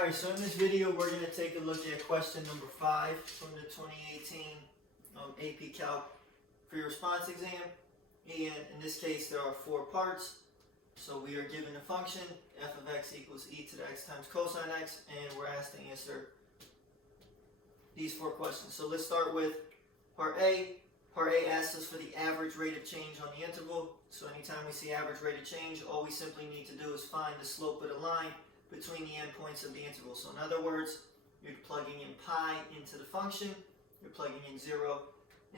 Alright, so in this video we're going to take a look at question number 5 from the 2018 AP Calc pre-response exam. And in this case there are 4 parts. So we are given a function, f of x equals e to the x times cosine x, and we're asked to answer these 4 questions. So let's start with part A. Part A asks us for the average rate of change on the interval. So anytime we see average rate of change, all we simply need to do is find the slope of the line between the endpoints of the interval. So in other words, you're plugging in pi into the function, you're plugging in 0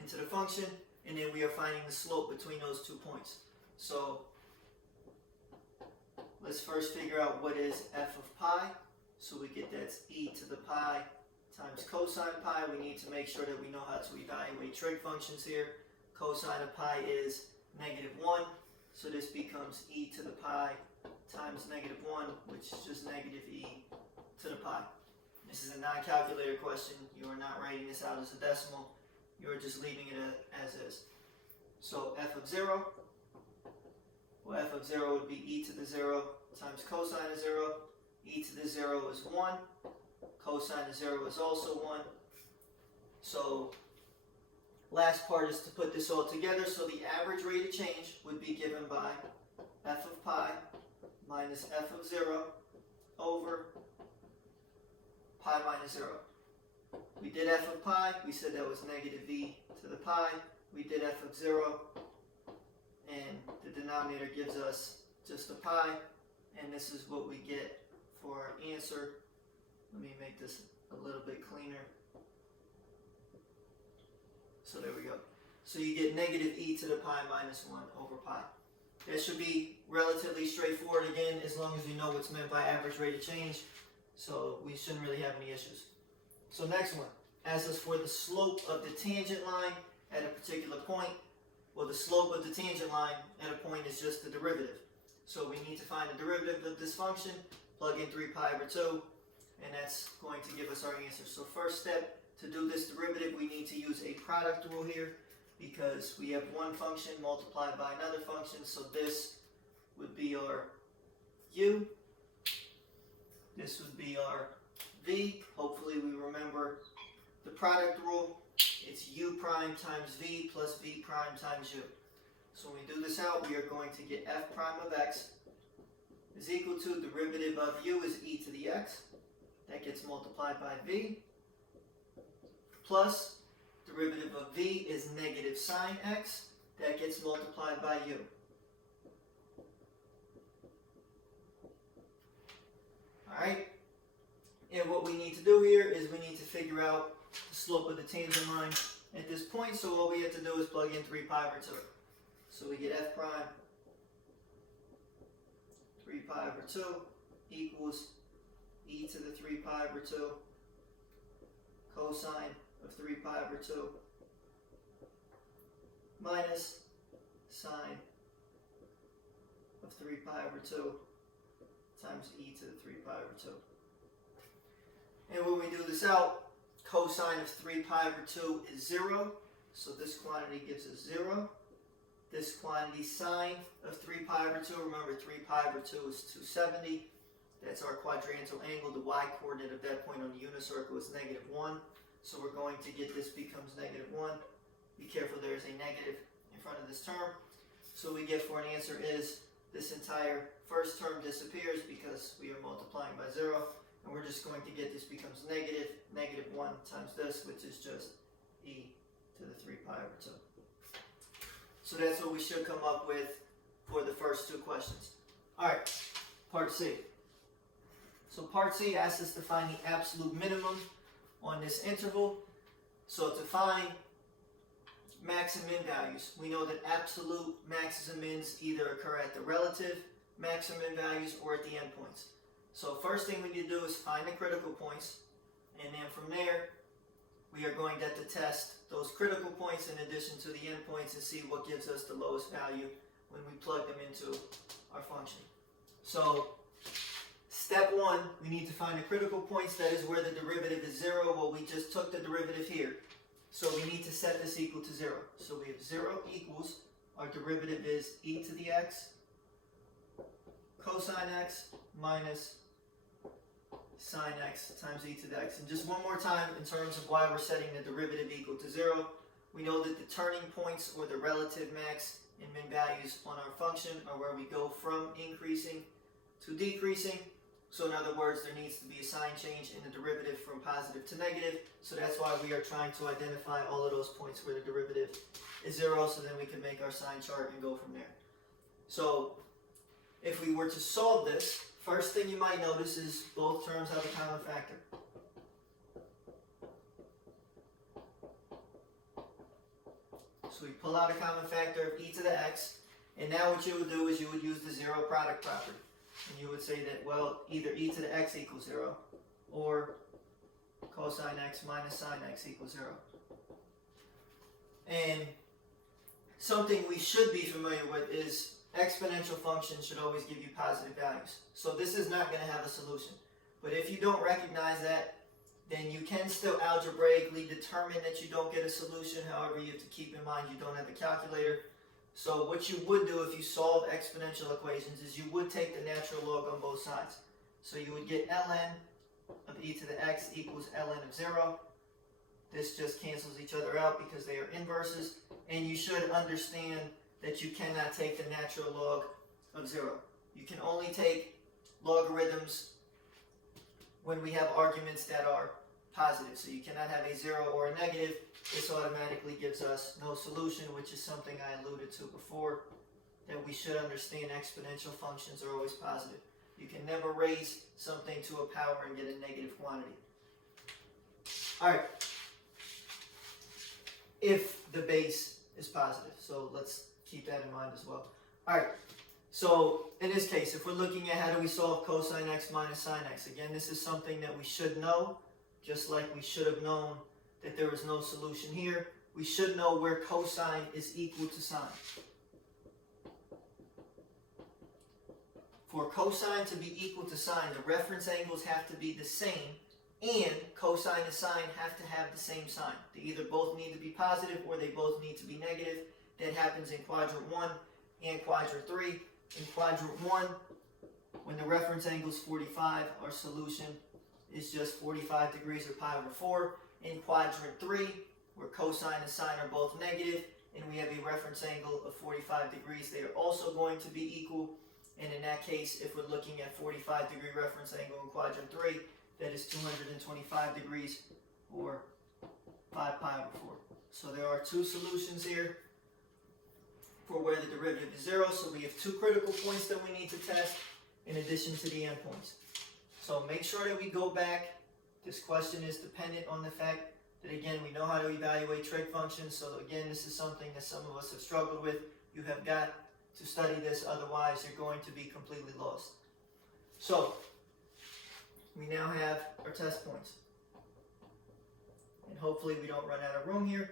into the function, and then we are finding the slope between those 2 points. So let's first figure out what is f of pi. So we get that's e to the pi times cosine pi. We need to make sure that we know how to evaluate trig functions here. Cosine of pi is -1, so this becomes e to the pi times -1, which is just negative e to the pi. This is a non-calculator question. You are not writing this out as a decimal. You are just leaving it as is. So f of 0, well, f of 0 would be e to the 0 times cosine of 0. E to the 0 is 1. Cosine of 0 is also 1. So last part is to put this all together. So the average rate of change would be given by f of pi minus f of 0 over pi minus 0. We did f of pi, we said that was negative e to the pi. We did f of 0, and the denominator gives us just a pi, and this is what we get for our answer. Let me make this a little bit cleaner. So there we go. So you get negative e to the pi minus 1 over pi. That should be relatively straightforward again, as long as you know what's meant by average rate of change. So we shouldn't really have any issues. So next one, asks us for the slope of the tangent line at a particular point. Well, the slope of the tangent line at a point is just the derivative. So we need to find the derivative of this function, plug in 3 pi over 2, and that's going to give us our answer. So first step, to do this derivative, we need to use a product rule here, because we have one function multiplied by another function. So this would be our u, this would be our v. Hopefully we remember the product rule. It's u prime times v plus v prime times u. So when we do this out, we are going to get f prime of x is equal to derivative of u is e to the x. That gets multiplied by v, plus derivative of v is negative sine x. That gets multiplied by u. Alright? And what we need to do here is we need to figure out the slope of the tangent line at this point. So all we have to do is plug in 3 pi over 2. So we get f prime 3 pi over 2 equals e to the 3 pi over 2 cosine of 3 pi over 2 minus sine of 3 pi over 2 times e to the 3 pi over 2. And when we do this out, cosine of 3 pi over 2 is 0. So this quantity gives us 0. This quantity sine of 3 pi over 2, remember 3 pi over 2 is 270. That's our quadrantal angle. The y-coordinate of that point on the unicircle is -1. So we're going to get this becomes -1. Be careful, there is a negative in front of this term. So what we get for an answer is this entire first term disappears because we are multiplying by 0. And we're just going to get this becomes -1 times this, which is just e to the 3 pi over 2. So that's what we should come up with for the first 2 questions. Alright, part C. So part C asks us to find the absolute minimum on this interval. So to find max and min values, we know that absolute maxes and mins either occur at the relative max and min values or at the endpoints. So first thing we need to do is find the critical points, and then from there we are going to have to test those critical points in addition to the endpoints and see what gives us the lowest value when we plug them into our function. So step 1, we need to find the critical points, that is where the derivative is 0. Well, we just took the derivative here. So we need to set this equal to 0. So we have 0 equals, our derivative is e to the x cosine x minus sine x times e to the x. And just one more time in terms of why we're setting the derivative equal to 0. We know that the turning points or the relative max and min values on our function are where we go from increasing to decreasing. So in other words, there needs to be a sign change in the derivative from positive to negative. So that's why we are trying to identify all of those points where the derivative is 0, so then we can make our sign chart and go from there. So if we were to solve this, first thing you might notice is both terms have a common factor. So we pull out a common factor of e to the x, and now what you would do is you would use the zero product property. And you would say that, well, either e to the x equals 0, or cosine x minus sine x equals 0. And something we should be familiar with is exponential functions should always give you positive values. So this is not going to have a solution. But if you don't recognize that, then you can still algebraically determine that you don't get a solution. However, you have to keep in mind you don't have a calculator. So what you would do if you solve exponential equations is you would take the natural log on both sides. So you would get ln of e to the x equals ln of 0. This just cancels each other out because they are inverses. And you should understand that you cannot take the natural log of 0. You can only take logarithms when we have arguments that are positive. So you cannot have a 0 or a negative. This automatically gives us no solution, which is something I alluded to before, that we should understand exponential functions are always positive. You can never raise something to a power and get a negative quantity. Alright, if the base is positive. So let's keep that in mind as well. Alright, so in this case, if we're looking at how do we solve cosine x minus sine x, again, this is something that we should know, just like we should have known that there was no solution here. We should know where cosine is equal to sine. For cosine to be equal to sine, the reference angles have to be the same, and cosine and sine have to have the same sign. They either both need to be positive or they both need to be negative. That happens in quadrant 1 and quadrant 3. In quadrant 1, when the reference angle is 45, our solution is just 45 degrees or pi over 4. In quadrant 3, where cosine and sine are both negative, and we have a reference angle of 45 degrees, they are also going to be equal. And in that case, if we're looking at 45 degree reference angle in quadrant 3, that is 225 degrees or 5 pi over 4. So there are two solutions here for where the derivative is 0. So we have two critical points that we need to test in addition to the endpoints. So make sure that we go back. This question is dependent on the fact that, again, we know how to evaluate trig functions. So again, this is something that some of us have struggled with. You have got to study this, otherwise you're going to be completely lost. So we now have our test points. And hopefully we don't run out of room here.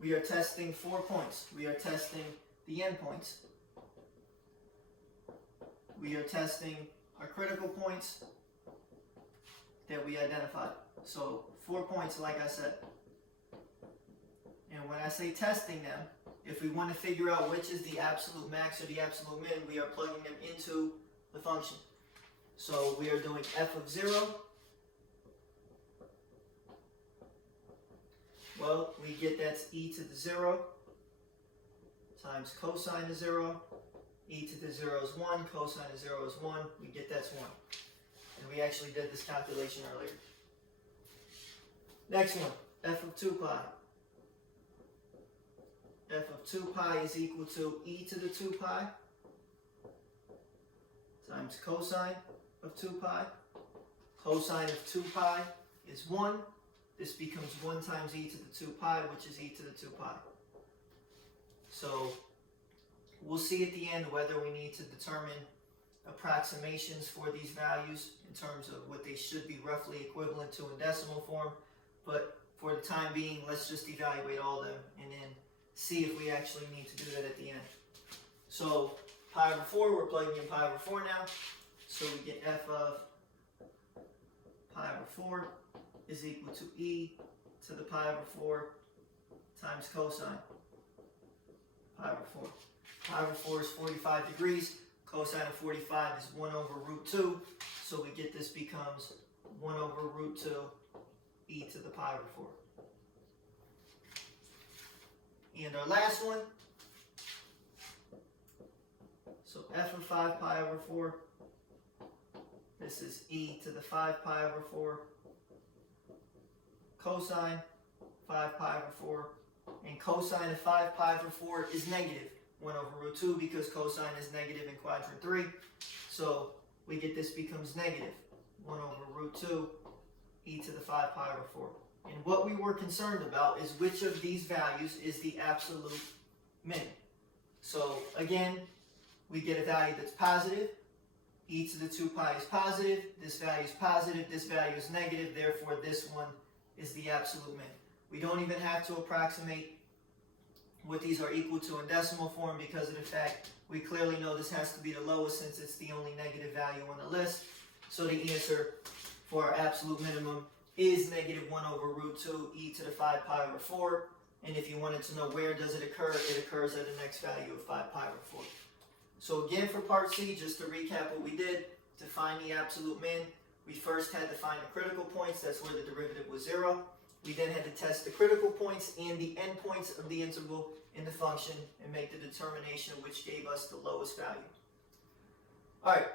We are testing 4 points. We are testing the endpoints. We are testing our critical points that we identified. So 4 points, like I said. And when I say testing them, if we want to figure out which is the absolute max or the absolute min, we are plugging them into the function. So we are doing f of 0. Well, we get that's e to the 0 times cosine of 0. E to the 0 is 1, cosine of 0 is 1. We get that's 1. And we actually did this calculation earlier. Next one, f of 2 pi. F of 2 pi is equal to e to the 2 pi times cosine of 2 pi. Cosine of 2 pi is 1. This becomes 1 times e to the 2 pi, which is e to the 2 pi. So we'll see at the end whether we need to determine approximations for these values in terms of what they should be roughly equivalent to in decimal form. But for the time being, let's just evaluate all of them and then see if we actually need to do that at the end. So pi over 4, we're plugging in pi over 4 now. So we get f of pi over 4 is equal to e to the pi over 4 times cosine pi over 4. Pi over 4 is 45 degrees. Cosine of 45 is 1 over root 2. So we get this becomes 1 over root 2 e to the pi over 4. And our last one, so f of 5 pi over 4, this is e to the 5 pi over 4, cosine 5 pi over 4, and cosine of 5 pi over 4 is negative 1 over root 2 because cosine is negative in quadrant 3. So we get this becomes negative 1 over root 2 e to the 5 pi over 4. And what we were concerned about is which of these values is the absolute min. So again, we get a value that's positive. E to the 2 pi is positive. This value is positive. This value is negative. Therefore, this one is the absolute min. We don't even have to approximate what these are equal to in decimal form because of the fact we clearly know this has to be the lowest since it's the only negative value on the list. So the answer for our absolute minimum is negative 1 over root 2 e to the 5 pi over 4. And if you wanted to know where does it occur, it occurs at the next value of 5 pi over 4. So again, for part C, just to recap what we did, to find the absolute min, we first had to find the critical points. That's where the derivative was 0. We then had to test the critical points and the endpoints of the interval in the function and make the determination which gave us the lowest value. All right,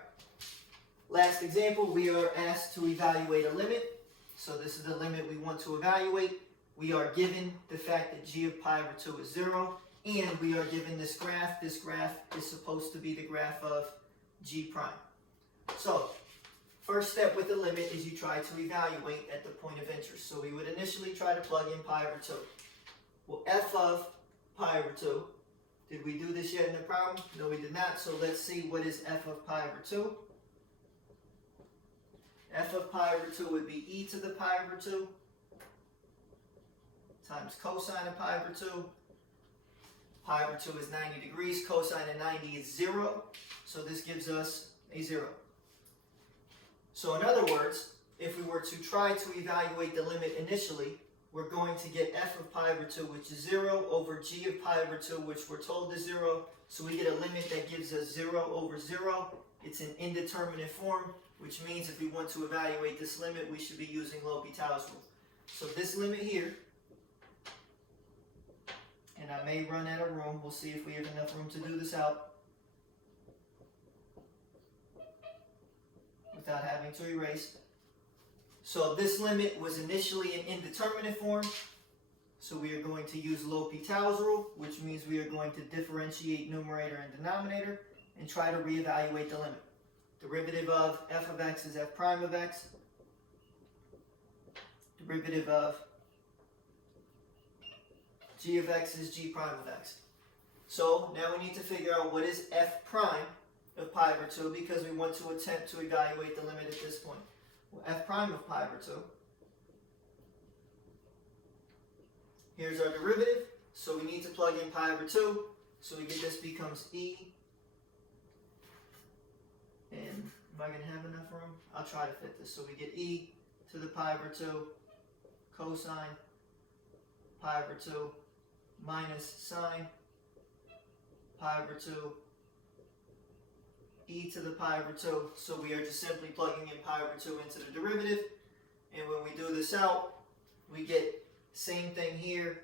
last example, we are asked to evaluate a limit. So this is the limit we want to evaluate. We are given the fact that g of pi over 2 is 0, and we are given this graph. This graph is supposed to be the graph of g prime. So first step with the limit is you try to evaluate at the point of interest. So we would initially try to plug in pi over 2. Well, f of pi over 2, did we do this yet in the problem? No, we did not. So let's see what is f of pi over 2. F of pi over 2 would be e to the pi over 2 times cosine of pi over 2. Pi over 2 is 90 degrees. Cosine of 90 is 0. So this gives us a 0. So in other words, if we were to try to evaluate the limit initially, we're going to get f of pi over 2, which is 0, over g of pi over 2, which we're told is 0. So we get a limit that gives us 0 over 0. It's an indeterminate form, which means if we want to evaluate this limit, we should be using L'Hopital's rule. So this limit here, and I may run out of room. We'll see if we have enough room to do this out without having to erase. So this limit was initially an indeterminate form. So we are going to use L'Hopital's rule, which means we are going to differentiate numerator and denominator and try to reevaluate the limit. Derivative of f of x is f prime of x. Derivative of g of x is g prime of x. So now we need to figure out what is f prime of pi over 2 because we want to attempt to evaluate the limit at this point. Well, f prime of pi over 2. Here's our derivative. So we need to plug in pi over 2. So we get this becomes e. And am I going to have enough room? I'll try to fit this. So we get e to the pi over 2 cosine pi over 2 minus sine pi over 2 e to the pi over 2. So we are just simply plugging in pi over 2 into the derivative. And when we do this out, we get same thing here.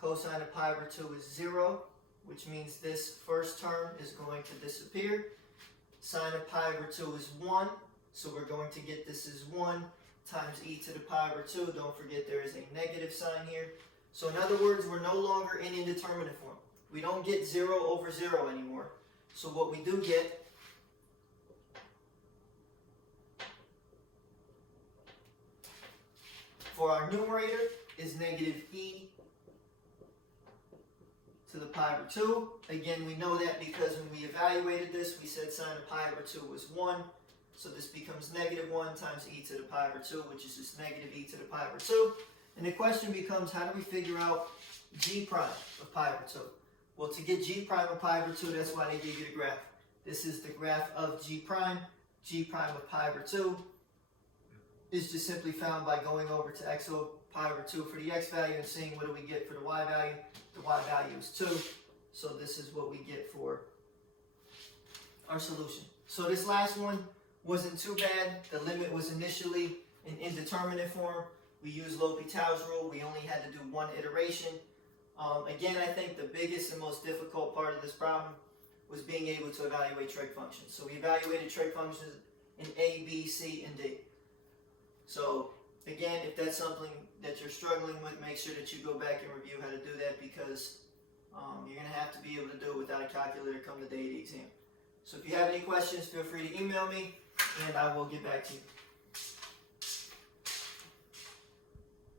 Cosine of pi over 2 is 0, which means this first term is going to disappear. Sine of pi over 2 is 1, so we're going to get this as 1 times e to the pi over 2. Don't forget there is a negative sign here. So in other words, we're no longer in indeterminate form. We don't get 0 over 0 anymore. So what we do get for our numerator is negative e to the pi over 2. Again, we know that because when we evaluated this, we said sine of pi over 2 was 1. So this becomes negative 1 times e to the pi over 2, which is just negative e to the pi over 2. And the question becomes, how do we figure out g prime of pi over 2? Well, to get g prime of pi over 2, that's why they gave you the graph. This is the graph of g prime. G prime of pi over 2 is just simply found by going over to x over pi over 2 for the x value and seeing what do we get for the y value. The y value is 2, so this is what we get for our solution. So this last one wasn't too bad. The limit was initially in indeterminate form. We used L'Hopital's rule. We only had to do one iteration. Again, I think the biggest and most difficult part of this problem was being able to evaluate trig functions. So we evaluated trig functions in A, B, C, and D. So again, if that's something that you're struggling with, make sure that you go back and review how to do that, because you're going to have to be able to do it without a calculator come the day of the exam. So if you have any questions, feel free to email me and I will get back to you.